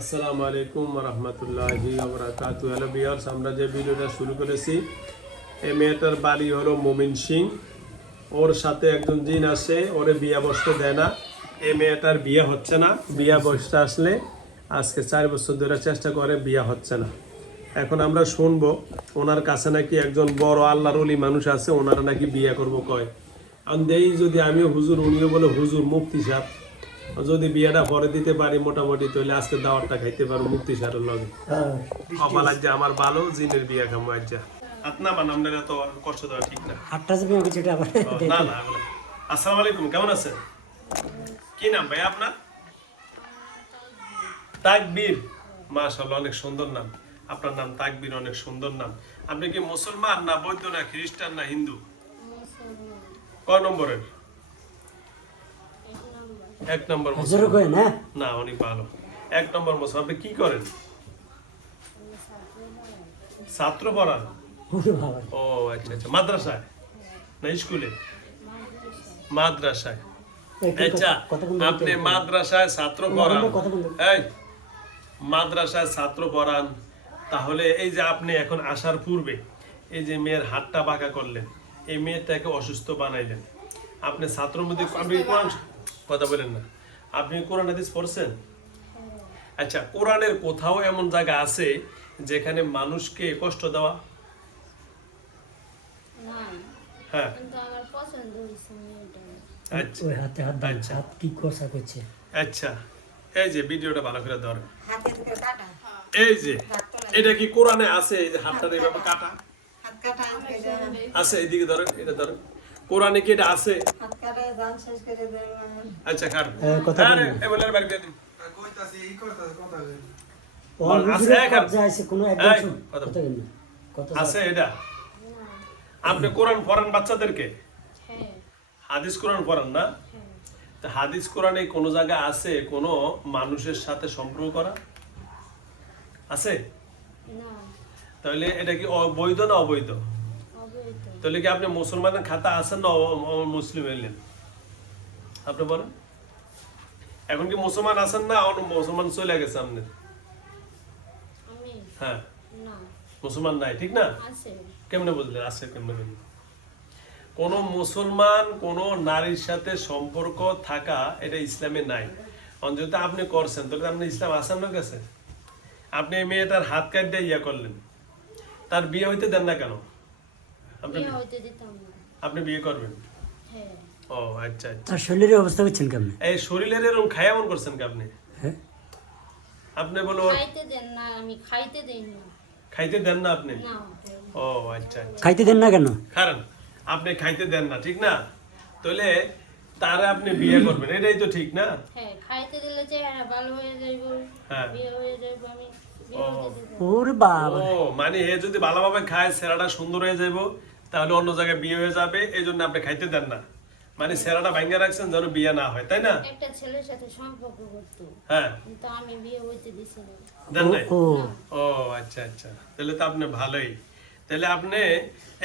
আসসালামু আলাইকুম ওয়া রাহমাতুল্লাহি ওয়া বারাকাতুহু। হ্যালো ভিউয়ার্স, আমরা যে ভিডিওটা শুরু করেছি, এই মেয়েটার বাড়ি হলো মমিন সিং। ওর সাথে একজন জিন আছে, ওরে বিয়ে বসতে দেয় না। এই মেয়েটার বিয়ে হচ্ছে না। বিয়ে বসতে আসলে আজকে 4 বছর ধরে চেষ্টা করে, বিয়ে হচ্ছে না। এখন আমরা শুনবো ওনার কাছে নাকি একজন বড় আল্লাহর ওলি মানুষ আছে, ওনারা নাকি বিয়ে করবো কয়। এই যদি আমিও হুজুর, উনিও বলে হুজুর মুফতি সাহেব, যদি বিয়েটা পরে দিতে পারি মোটামুটি, তাহলে আজকে দাওয়াতটা খাইতে পারো মুক্তি সারের লগে। কপাল আজ আমার ভালো, জিনের বিয়ে খামো আজ। আপনা বানামনের এত কষ্ট দেওয়া ঠিক না। হাতটা যে আমি কিছুটা আবার না না এগুলো। আসসালামু আলাইকুম, কেমন আছেন? কি নাম ভাই আপনার? তাকবীর। মাশাআল্লাহ, অনেক সুন্দর নাম। আপনার নাম তাকবীর, অনেক সুন্দর নাম। আপনি কি মুসলমান না বৌদ্ধ না খ্রিস্টান না হিন্দু? কয় নম্বরের? 1 নম্বর জোরে মুসলমান। কই না না, অনেক ভালো। 1 নম্বর মুসলমান। আপনি কি করেন? ছাত্র পড়ান? ওরে বাবা ও আচ্ছা আচ্ছা। মাদ্রাসায় না স্কুলে? মাদ্রাসায়। আচ্ছা, আপনি মাদ্রাসায় ছাত্র পড়ান, এই মাদ্রাসায় ছাত্র পড়ান, তাহলে এই যে আপনি এখন আসার পূর্বে এই যে মেয়ের হাতটা বাঁকা করলেন, এই মেয়েটাকে অসুস্থ বানাইলেন, আপনি ছাত্র মধ্যে আপনি কোরআন কথা বলেন না, আপনি কোরআন হাদিস পড়ছেন? আচ্ছা, কোরআনের কোথাও এমন জায়গা আছে যেখানে মানুষকে কষ্ট দেওয়া? হ্যাঁ। আচ্ছা ওই হাতে হাত দাও, আচ্ছা হাত কি কষা করছে আচ্ছা, এই যে ভিডিওটা ভালো করে ধরেন। এই যে এটা কি কোরআনে আছে? এই যে হাতটা এইভাবে কাটা আছে, এইদিকে ধরেন, এটা ধরেন, কোরআনে কি এটা আছে? আচ্ছা খান, কথা আরে বলুন। এবারে বাড়ি দিয়ে দিন। ওর আছে ভিতরে এখন? কবজা আছে কোনো একদম এই, শুন কথা কথা বলুন কথা আছে এটা? আপনি কোরআন পড়ান বাচ্চাদেরকে? হাদিস কোরআন পড়ান না? তা হাদিস কোরআনে কোন জায়গা আছে কোন মানুষের সাথে সম্পর্ক করা আছে? তাহলে এটা কি বৈধ না অবৈধ? তাহলে কি আপনি মুসলমানের খাতা আছেন না মুসলিম হইলেন? আপনি বলেন, এখন কি মুসলমান আছেন না মুসলমান চলে গেছে আপনি? হ্যাঁ, মুসলমান নাই, ঠিক না? কেমনে বুঝলেন আছে? কেমনে বুঝলেন? কোন মুসলমান কোন নারীর সাথে সম্পর্ক থাকা এটা ইসলামে নাই। অন্তত আপনি করছেন, তাহলে আপনি ইসলাম আছে আপনার কাছে? আপনি এই মেয়েটার হাত কাটতে ইয়া করলেন, তার বিয়ে হইতে দেন না কেন? আপনি বিয়ে করবেন? ও আচ্ছা আচ্ছা। তার শরীরের অবস্থা হচ্ছেন কেমন এই শরীরের এরকম খায়া মন করছেন কি আপনি? হ্যাঁ আপনি বলো খাইতে দেন না, আমি খাইতে দেই না। খাইতে দেন না আপনি? না। ও আচ্ছা আচ্ছা। খাইতে দেন না কেন? কারণ আপনি খাইতে দেন না, ঠিক না? তাহলে তারে আপনি বিয়ে করবেন, এটাই তো ঠিক না? হ্যাঁ, খাইতে দিলে চেহারা ভালো হয়ে যাইব, হ্যাঁ। বিয়ে হয়ে যাইব, আমি বিয়ে হতে দিব না। ওরে বাবা ও মানে এ যদি ভালোভাবে খায়, সেরাটা সুন্দর হয়ে যাইব, তাহলে অন্য জায়গায় বিয়ে হয়ে যাবে, এই জন্য আপনি খাইতে দেন না। মানে সেরাটা ভাঙ্গা রাখছেন যেন বিয়ে না হয়, তাই না? একটা ছেলের সাথে সম্পর্ক করতো, হ্যাঁ, কিন্তু আমি বিয়ে হইতে দিছি না। দেন নাই? ও ও আচ্ছা আচ্ছা, তাহলে তো আপনি ভালোই। তাহলে আপনি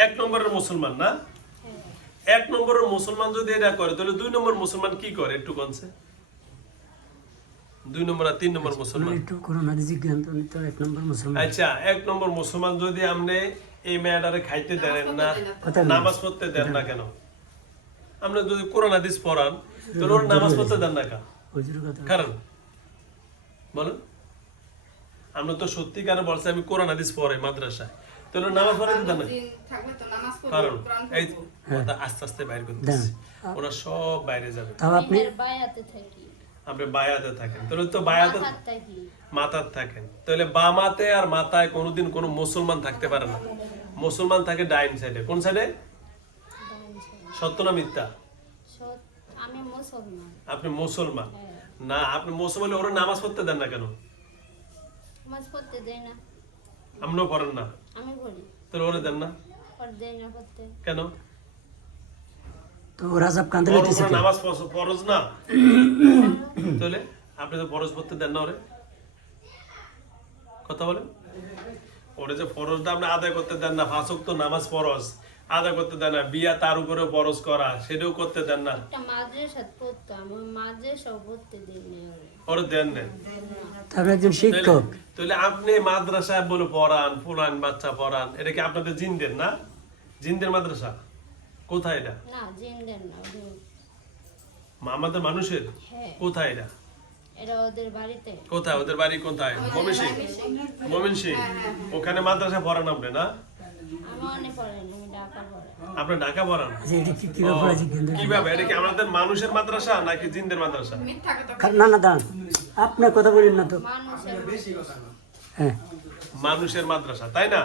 1 নম্বরের মুসলমান না? হ্যাঁ, 1 নম্বরের মুসলমান যদি এটা করে, তাহলে 2 নম্বর মুসলমান কি করে একটু কোনছে? 2 নম্বর আর 3 নম্বর মুসলমান। একটু করোনা দিজি জ্ঞান তো উনি তো এক নম্বর মুসলমান আচ্ছা, 1 নম্বর মুসলমান যদি আপনি এই মেয়েটারে খাইতে দেন না, কথা বলুন। নামাজ পড়তে দেন না কেন? আপনি যদি কোরআন হাদিস পড়ান, তাহলে ওর নামাজ পড়তে দেন না কেন? হুজুর কথা কারণ বলুন, আমরা তো সত্যিকারে বলছি আমি কোরআন হাদিস পড়াই মাদ্রাসায়, তাহলে ওর নামাজ পড়তে দেন না কারণ এই কথা আস্তে আস্তে বাইরে করে দিচ্ছি, ওরা সব বাইরে যাবে। তাও আপনি মেয়ের বায়াতে থাকি, আপনি বায়াতে থাকেন, তাহলে তো বায়াতে মাথার থাকি। মাথার থাকেন, তাহলে বামাতে আর মাথায় কোনোদিন কোনো মুসলমান থাকতে পারে না। মুসলমান থাকে ডাইন সাইডে। কোন সাইডে? সত্য না মিথ্যা? আমি মুসলমান। আপনি মুসলমান হ্যাঁ। না? আপনি মুসলমান হলে ওরা নামাজ পড়তে দেন না কেন? নামাজ পড়তে দেয় না, আপনিও পড়েন না, আমি বলি তাহলে ওরা দেন না পর দেয় না পড়তে। কেন? তো রাজাব কান্দে ওর লইতেছে উপরে নামাজ ফরজ না? তাহলে আপনি তো ফরজ পড়তে দেন না ওরে? কথা বলেন, ওরে যে ফরজটা আপনি আদায় করতে দেন না, 5 ওয়াক্ত নামাজ ফরজ আদায় করতে দেন না, বিয়া তার উপরে ফরজ করা সেটাও করতে দেন না, একটা মাদ্রাসাত পড়তাম, ওই মাদ্রাসাও পড়তে দেয় না ওরে। ওরে দেন না। আপনি একজন শিক্ষক। তাহলে আপনি মাদ্রাসায় বলে পড়ান, ফুলান বাচ্চা পড়ান, এটা কি আপনাদের জিনদের না? জিনদের মাদ্রাসা কোথায় এটা? না জিনদের না, ওদের- আমাদের মানুষের? হ্যাঁ কোথায় এটা? এটা ওদের বাড়িতে। কোথায় ওদের বাড়ি? কোথায়? ময়মনসিং। ময়মনসিং ওখানে মাদ্রাসা পড়ান আপনি না? আমি অনেক পড়েন, আমি ঢাকা পড়ে। আপনি ঢাকা পড়ান? আচ্ছা, এটা কিভাবে পড়াচ্ছি কিন্তু? কিভাবে? এটা কি আমাদের মানুষের মাদ্রাসা নাকি জিনদের মাদ্রাসা? না না দাঁড়ান, আপনার কথা বলেন না তো। মানুষের হ্যাঁ, মানুষের মাদ্রাসা, তাই না?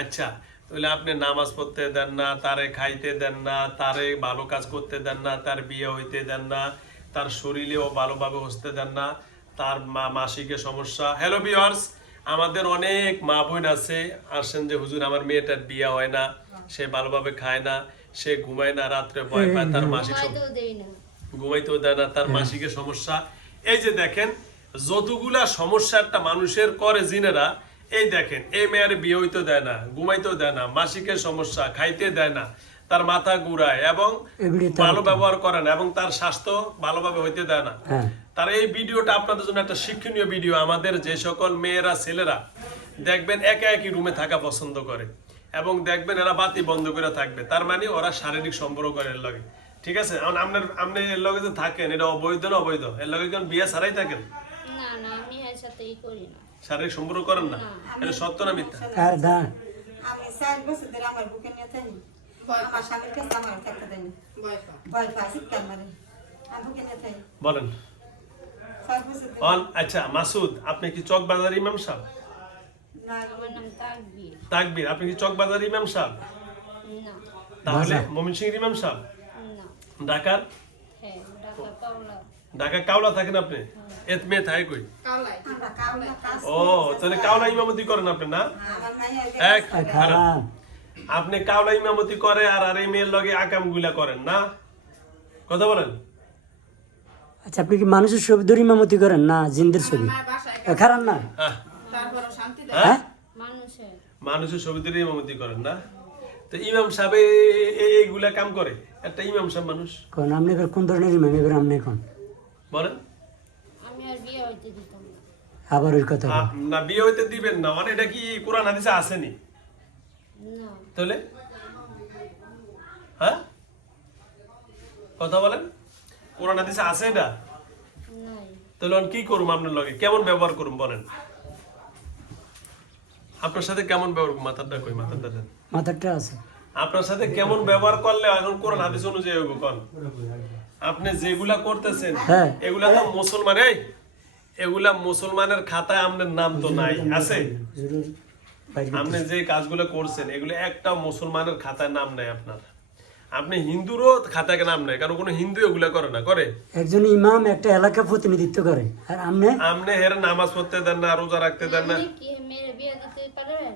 আচ্ছা, তাহলে আপনি নামাজ পড়তে দেন না, তারে খাইতে দেন না, তারে ভালো কাজ করতে দেন না, তার বিয়ে হইতে দেন না, তার শরীরেও ভালোভাবে হসতে দেন না, তার মাসিকে সমস্যা। হ্যালো ভিউয়ার্স, আমাদের অনেক মা বোন আছে আসেন যে হুজুর আমার মেয়েটার বিয়ে হয় না, সে ভালোভাবে খায় না, সে ঘুমায় না, রাত্রে ভয় পায়, তার মাসিক হয়তো দেই না। ঘুমাইতেও দেয় না, তার মাসিকের সমস্যা। এই যে দেখেন যতগুলা সমস্যা একটা মানুষের করে জিনেরা, এই দেখেন এই মেয়ের বিয়ে হইতে দেয় না, ঘুমাইতেও দেয় না, মাসিকের সমস্যা, খাইতে দেয় না, তার মাথা ঘুরায় এবং ভালো ব্যবহার করে না এবং তার স্বাস্থ্য ভালোভাবে হইতে দেয় না। হ্যাঁ, তার এই ভিডিওটা আপনাদের জন্য একটা শিক্ষণীয় ভিডিও। আমাদের যে সকল মেয়েরা ছেলেরা দেখবেন একা একই রুমে থাকা পছন্দ করে এবং দেখবেন এরা বাতি বন্ধ করে থাকবে, তার মানে ওরা শারীরিক সম্পর্ক করে এর লগে। ঠিক আছে, আপনি এর লগে যে থাকেন এটা অবৈধ না অবৈধ? এর লগে কেন বিয়ে ছাড়াই থাকেন? না না, আমি এর সাথে ই করি না। শারীরিক সম্পর্ক করেন না? এটা সত্য না মিথ্যা? আর দাঁড়ান, আমি 4 বছর ধরে আমার বুকে নিয়ে থাকি। আমার স্বামীর কাছে আমার থাকতে দেয় না। ভয় পায়, চিৎকার মারে। আমি বুকে নিয়ে থাকি। বলেন। 4 বছর ধরে। আচ্ছা মাসুদ, আপনি কি চকবাজার ইমাম সাহেব? না, আমার নাম তাকবীর। তাকবীর, আপনি কি চকবাজার ইমাম সাহেব? না তাহলে ময়মনসিংহের ইমাম সাহেব? না, ঢাকার? হ্যাঁ ঢাকা পাওলা। ঢাকা কাওলা থাকেন আপনি? এত মেয়ে থাকে কই? আমরা কাউলা কাজ। ও, তাহলে কাওলা ইমামতি করেন আপনি না? আমার মাইয়া এক খারাপ। আপনি কাওলা ইমামতি করে আর এই মেয়ের লগে আকাম গুলা করেন না? কথা বলেন। আচ্ছা, আপনি কি মানুষের ছবি ধরে ইমামতি করেন না জিনদের ছবি? খারাপ না? হ্যাঁ, হ্যাঁ, মানুষের মানুষের ছবিতে ইমামতি করেন না? তো ইমাম সাহেব এইগুলা কাম করে? একটা ইমাম সাহেব মানুষ। কোন আপনি এবার কোন ধরনের ইমাম? এবার আপনি এখন বলেন। আমি আর বিয়ে হইতে দিতাম না। আবার ওই কথা বলেন। না বিয়ে হইতে দিবেন না মানে এটা কি কোরআন হাদিসে আসেনি? না তাহলে হ্যাঁ কথা বলেন, কোরআন হাদিসে আছে এটা? নাই। তাহলে আমি কি করুম আপনার লগে? কেমন ব্যবহার করুম বলেন? আপনার সাথে কেমন ব্যবহার করুম? মাথাটা কই, মাথাটা দেন। মাথাটা আছে। আপনার সাথে কেমন ব্যবহার করলে এখন কোরআন হাদিস অনুযায়ী হইব কোন? আপনি যেগুলা করতেছেন হ্যাঁ। এগুলা তো মুসলমান, এগুলা মুসলমানের খাতায় আপনার নাম তো নাই, আছে? জরুর বাইরে আপনি যে কাজগুলো করছেন এগুলো একটা মুসলমানের খাতায় নাম নাই আপনার। আপনি হিন্দুরও খাতায় নাম নাই, কারণ কোনো হিন্দু এগুলা করে না। করে একজন ইমাম একটা এলাকা প্রতিনিধিত্ব করে, আর আপনি হের নামাজ পড়তে দেন না, রোজা রাখতে দেন না। আপনি কি মেয়ের বিয়ে দিতে পারবেন?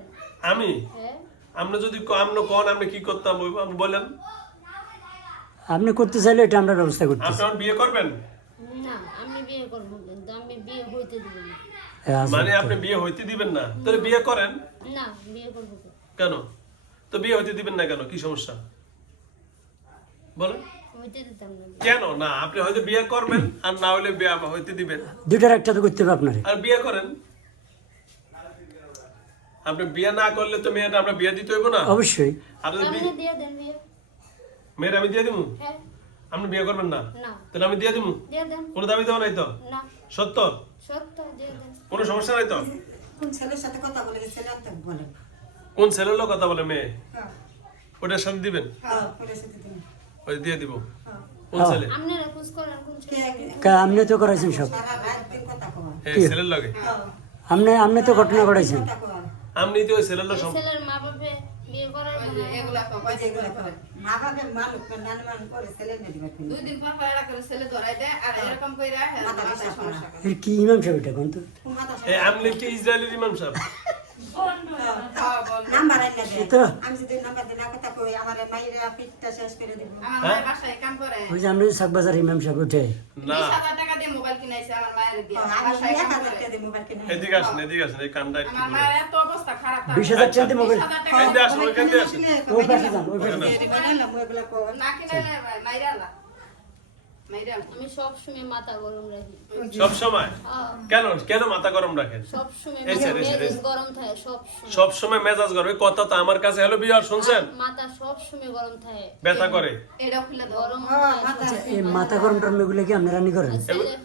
আমি হ্যাঁ আপনি যদি আপনি কন আপনি কি করতাম আপনি বলেন। আপনি করতে চাইলে এটা আমরা ব্যবস্থা করতেছি। আপনি আমার বিয়ে করবেন? না, আমি বিয়ে করবো কিন্তু আমি বিয়ে হইতে দিব না। হ্যাঁ, আছে মানে তো। আপনি বিয়ে হইতে দিবেন না? তাহলে বিয়ে করেন না বিয়ে করবো তো। কেন? তো বিয়ে হইতে দিবেন না কেন? কি সমস্যা বলেন? হইতে দিতাম না বিয়ে। কেন না? আপনি হয়তো বিয়ে করবেন আর না হলে বিয়ে হইতে দিবেন। দুইটার একটা তো করতে হবে আপনার। আর বিয়ে করেন। আপনি বিয়ে না করলে তো মেয়েটা আমরা বিয়ে দিতে হইব না? অবশ্যই। আপনি আপনি দিয়ে দেন বিয়ে। মেয়ের আমি দিয়ে দিব? হ্যাঁ আপনি বিয়ে করবেন না? না তাহলে আমি দিয়ে দিব। দিয়ে দেন। কোনো দাবি দেওয়া নাই তো? না সত্য? সত্য দিয়ে দেন। কোনো সমস্যা নাই তো? কোন ছেলের সাথে কথা বলে গেছে ছেলে বলেন। কোন ছেলের লোক কথা বলে মেয়ে? হ্যাঁ, ওটার সাথে দিবেন? হ্যাঁ, করে সাথে দিন। ওই দিয়ে দিব। হ্যাঁ। কোন ছেলে? আপনারা খোঁজ করেন কোন কে ছেলে? আপনি তো করাইছেন সব। সারা রাত দিন কথা কয়। এই ছেলের লগে? হ্যাঁ, আপনি তো ঘটনা ঘটাইছেন। কথা কয়। আপনি তো ওই ছেলের লোক এই ছেলের মা বাপে বিয়ে করার ওই যে এগুলা কয়। মা বাপের মানুষ নানি মানুষ করে ছেলে নিয়ে দিবে তুমি। 2 দিন পর পর এরা করে ছেলে ধরাই দেয় আর এরকম কইরা মাথা পিছায় সমস্যা করে। এর কি ইমাম সাহেব এটা কোন তো? কোন কথা এই আমলে কি ইসরায়েলের ইমাম সাহেব? নাম্বার আইনা দে। তো। আমি যদি নাম্বার দিই না কথা কই আমার মাইরা পিঠটা শেষ করে দিব। আমার মায়ের বাসায় কাম করে। ওই যে আপনি শাকবাজার ইমাম সাহেব উঠে। না 20,000 টাকা দিয়ে মোবাইল কিনাইছে আমার মায়ের দিয়ে। আমি বাসায় কাম 1000 করে। টাকা দিয়ে মোবাইল কিনে। এদিকে আসেন, এদিকে আসেন, এই কামটা একটু আমার বলুন। মায়ের এত অবস্থা খারাপ। 20,000 টাকা মোবাইল। 20,000 টাকা এদিকে আসেন, ওইখান দিয়ে আসেন। ওই পাশে যান, ওই পাশে যান। বানালাম ওইগুলা কো। না কিনাইলে মাইরা আলা। মাইরা আমি সবসময় মাথা গরম রাখি। সব সময় হ্যাঁ, কেন কেন মাথা গরম রাখেন? সবসময় এই স্যার, এই স্যার, এই মেজাজ স্যার। গরম থাকে সবসময়। সব সময় মেজাজ গরম, এই কথা তো আমার কাছে হলো বিয়ার শুনছেন, মাথা সবসময় গরম থাকে। ব্যথা করে। এটা খুলে দাও। গরম মাথা থাকে। এই মাথা গরম টরম এগুলো কি আপনি রান্নি করেন? ছেলে-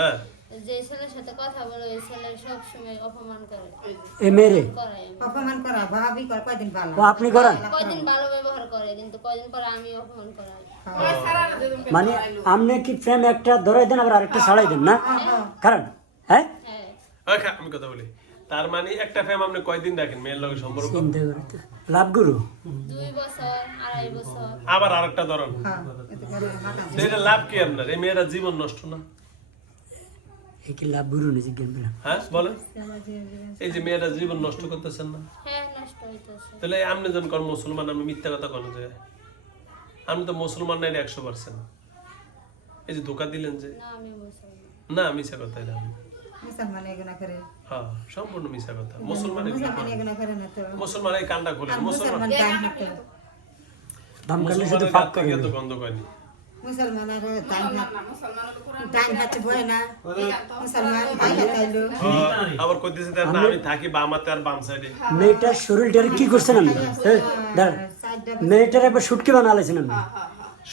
হ্যাঁ যে ছেলের সাথে কথা বলে ওই ছেলে সবসময় অপমান করে। এ মেরে করায় আমি। অপমান করা ভাবি কর কয়দিন ভালো ও আপনি করেন? কয়দিন ভালো ব্যবহার করে কিন্তু কয়দিন পরে আমি অপমান করাই। ওই সারা যেদিন মানে আপনি কি ফ্রেম একটা ধরাই দেন আবার আরেকটা ছাড়াই দেন না? কারণ হ্যাঁ হ্যাঁ, আমি কথা বলি, তার মানে একটা ফ্যাম আপনি কয়দিন রাখেন মেয়ের লগে সম্পর্ক? চিন্তা করে তো লাভ গুরু 2 বছর 2.5 বছর। আবার আরেকটা ধরন, হ্যাঁ এতে করে মাথা তো এটা লাভ কি আপনার? এই মেয়েরা জীবন নষ্ট না? এই কি লাভ গুরু নিয়ে জিজ্ঞেস করলাম। হ্যাঁ বলেন, এই যে মেয়েরা জীবন নষ্ট করতেছেন না, হ্যাঁ, নষ্ট হইতেছে। তাহলে আপনি যখন কোন মুসলমান, আমি মিথ্যা কথা কোনো যে আপনি তো মুসলমান নাই 100%, এই যে ধোকা দিলেন যে, না, আমি মুসলমান। না মিথ্যা কথা এটা মুসলমান এগুনা করে হ্যাঁ সম্পূর্ণ মিথ্যা কথা। মুসলমান মুসলমান এগুনা করে না তো মুসলমান এই কান্ডা খোলেন, আর মুসলমান মুসলমান ডাইন হাতে দামকালে শুধু মুসলমানের ফাঁক গাত করে থেকে তো গন্ধ করেনি। মুসলমান আর ডাইন হাত না মুসলমান তো কোরআন ডাইন হাতে বয় না মুসলমান বাই হাতে আইলো আবার কইতেছে তার না আমি থাকি বাম হাতে আর বাম সাইডে। মেয়েটার শরীরটারে কি করছেন আপনি? এই, দাঁড়ান। সাইডটা মেয়েটার একবার শুটকি বানালেছেন আপনি।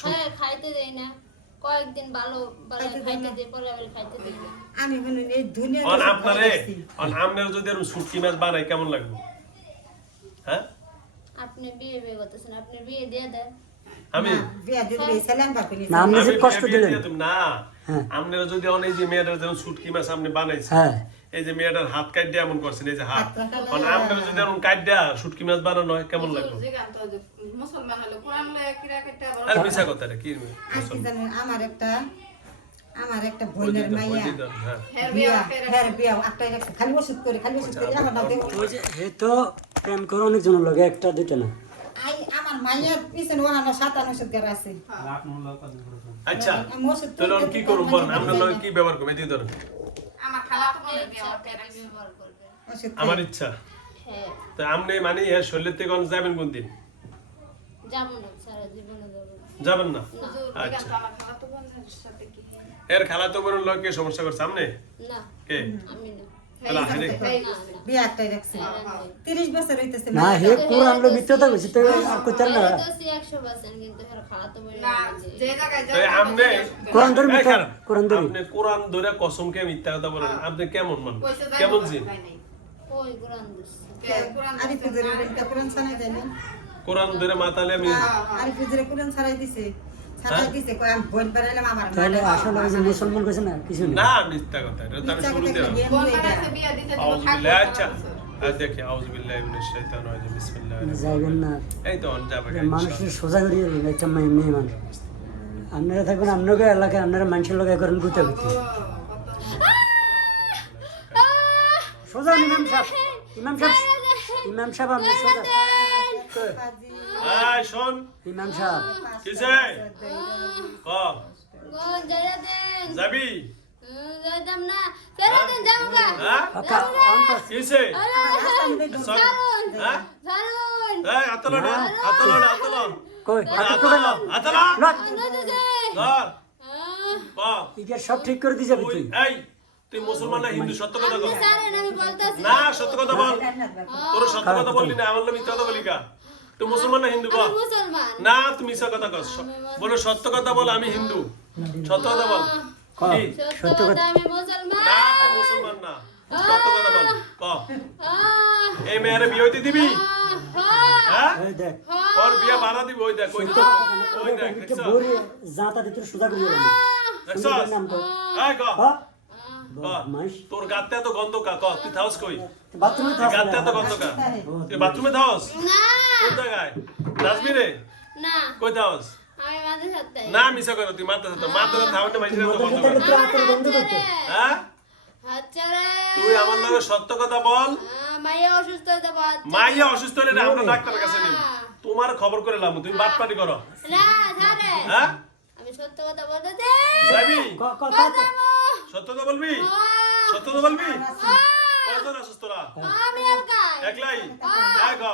হ্যাঁ, খাইতে দেই না। কয়েকদিন ভালো ভালো খাইতে দেই, পরে আবার খাইতে দেই না। আমি বলি এই দুনিয়া অন আপনারে আপনার যদি এরকম শুটকি মাছ বানাই কেমন লাগবে? হ্যাঁ আপনি বিয়ে করতেছেন, আপনি বিয়ে দিয়ে দেন। আমি বিয়া দিলে সালাম বাকুলি না আপনি যে আমি কষ্ট বিয়ে দিলেন দিয়ে দিম না। হ্যাঁ। আপনারা যদি অনেক যে মেয়েটার যেমন শুটকি মাছ আপনি বানাইছেন, হ্যাঁ এই যে মেয়েটার হাত কাট দিয়ে এমন করছেন, এই যে হাত, মানে আপনারা যদি এমন কাট দেয়া শুটকি মাছ বানানো হয় কেমন লাগবে? জিগান তো যে মুসলমান হলো কোরআন লয়ে কিরা কেটে আবার আর মিছা কথা রে কি আজকে জানেন আমার একটা বোনের মাইয়া হ্যাঁ হের বিয়া বিয়া হের বিয়া একটা রাখছে খালি ওষুধ করে আমার নাও দেবো ওই যে হে তো প্রেম করে অনেকজনের লগে, একটা দুইটা না। আই আমার মাইয়ার পিছনে ওখানে 57 ওষুধ করে আছে আচ্ছা আমি ওষুধ তাহলে আমি কি করব বলেন, আপনার লগে কি ব্যবহার করবেন? এই ধরেন আমার খালা তো মনে বিয়া ইচ্ছা করতে আপনি ব্যবহার করবেন। ওষুধ আমার ইচ্ছা, হ্যাঁ, তো আপনি মানে এর শরীর থেকে কোন যাবেন কোন দিন? যাবো না, সারা জীবনে যাবো না। যাবেন না? হুজুর জিগান তো আমার খালা তো বোনের সাথে কি এর খালা তো বড় লোক কে সমস্যা করছে সামনে না, কে? আমি না। তাহলে আসেনি? বিয়া একটাই রাখছে 30 বছর হইতেছে না হে কোরআন লো মিথ্যাটা কইছে তো আর কইতার না। আমি তো আছি 100% কিন্তু হের খালা তো বলে না যে জায়গায় এই আপনি কোরআন ধরে এই মিথ্যা খারাপ। কোরআন ধরে আপনি কোরআন ধরে কসম কে মিথ্যা কথা বলেন, আপনি কেমন মানুষ? কইছে যাই কেমন জিন? ওই কোরআন দিছে। কোরআন আরি পুজোরে একটা কোরআন ছাড়াই দেয় না কোরআন ধরে মাতালে আমি আরি পুজোরে কোরআন ছাড়াই দিছে ছাড়াই দিছে কই আমি বোন বেড়াইলাম আমার তাহলে আসলে ওই যে মুসলমান কইছে না কিছু না। না মিথ্যা কথা, এটা তো আমি শুরুতে কোন বাড়িতে বিয়া দিতে দিব আউযুবিল্লাহ। আচ্ছা আর দেখি আউযুবিল্লাহি মিনাশ শাইতানির রাজিম বিসমিল্লাহির রহমানির যাইবেন না রহিম। এই তো অন যাবে মানুষের সোজা করিয়ে দিলেন একটা মেয়ে মানুষ। আপনারা থাকবেন আপনাকে এলাকায়, আপনারা মানুষের লোক করেন গুতে গুতে সোজা। ইমাম সাহেব ইমাম সাহেব ইমাম সাহেব আপনি সোজা। এই শোন ইমাম সাহেব কিসে ক গো জয়া দেন। যাবি? যাইতাম না। ফেরত দেন জামগা। হ্যাঁ আকা অন্ত কিসে? সারুন। হ্যাঁ সারুন। এই আতলো না আতলো না আতলো কই আতলো আতলো আতলো লট ধর ক ইকে সব ঠিক করে দিয়ে যাবে তুই তুই। এই তুই মুসলমান না হিন্দু? সত্য কথা কর সারেন আমি বলতাছি। না, সত্য কথা বল। তোর সত্য কথা বললি না, আমার মিথ্যা কথা বলি কা? তুই মুসলমান না হিন্দু বল? আমি মুসলমান। না তুমি মিথ্যা কথা কর, বলো সত্য কথা বল, আমি হিন্দু। সত্য কথা বল কি? সত্য কথা আমি মুসলমান। না তুই মুসলমান না, সত্য কথা বল ক। আহ, এই মেয়ের বিয়ে হইতে দিবি? হ্যাঁ এই দেখ ওর বিয়ে বাড়া দিবি, ওই দেখ ওই দেখ ওই দেখ ইকে দেখছ বড়ি জাতা দিতে সোজা করিয়ে দিলেন। দেখছ নাম তো এই ক হ্যাঁ ক। মাইশ তোর গাতে এত গন্ধ কা? ক তুই থাকস কই? বাথরুমে তুই গাতে এত গন্ধ কা? তুই বাথরুমে থাকস? না, কোন জায়গায়? ডাস্টবিনে? না, কই থাকস? আমি মাঝে সাথে। না মিছা কথা, তুই মাথা সাথে মাথা থাউন্ডে মাইছিস তো গন্ধ করে। তো আতর বন্ধ করতে হ্যাঁ হাতছাড়া। তুই আমার লগে সত্য কথা বল। মাইয়া অসুস্থ হতে পারে। মাইয়া অসুস্থ হলে না আমরা ডাক্তারের কাছে নিব, তোমার খবর করে লাম, তুমি বাট পাটি করো। না, ছাড়ে। হ্যাঁ আমি সত্য কথা বলতেছি। যাবি? ক ক ক সত্য কথা বলবি? সত্য কথা বলবি? কয়জন আসুস তোরা? আমি একাই। একলাই? এক হ।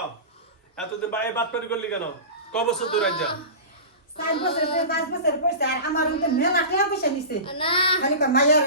এতদিন বাইরে বাট পাটি করলি কেন? ক বছর দূর যা? 5 বছর 5 বছর পড়ছে আর আমার মেলা টাকা পয়সা নিছে না খালি মায়ের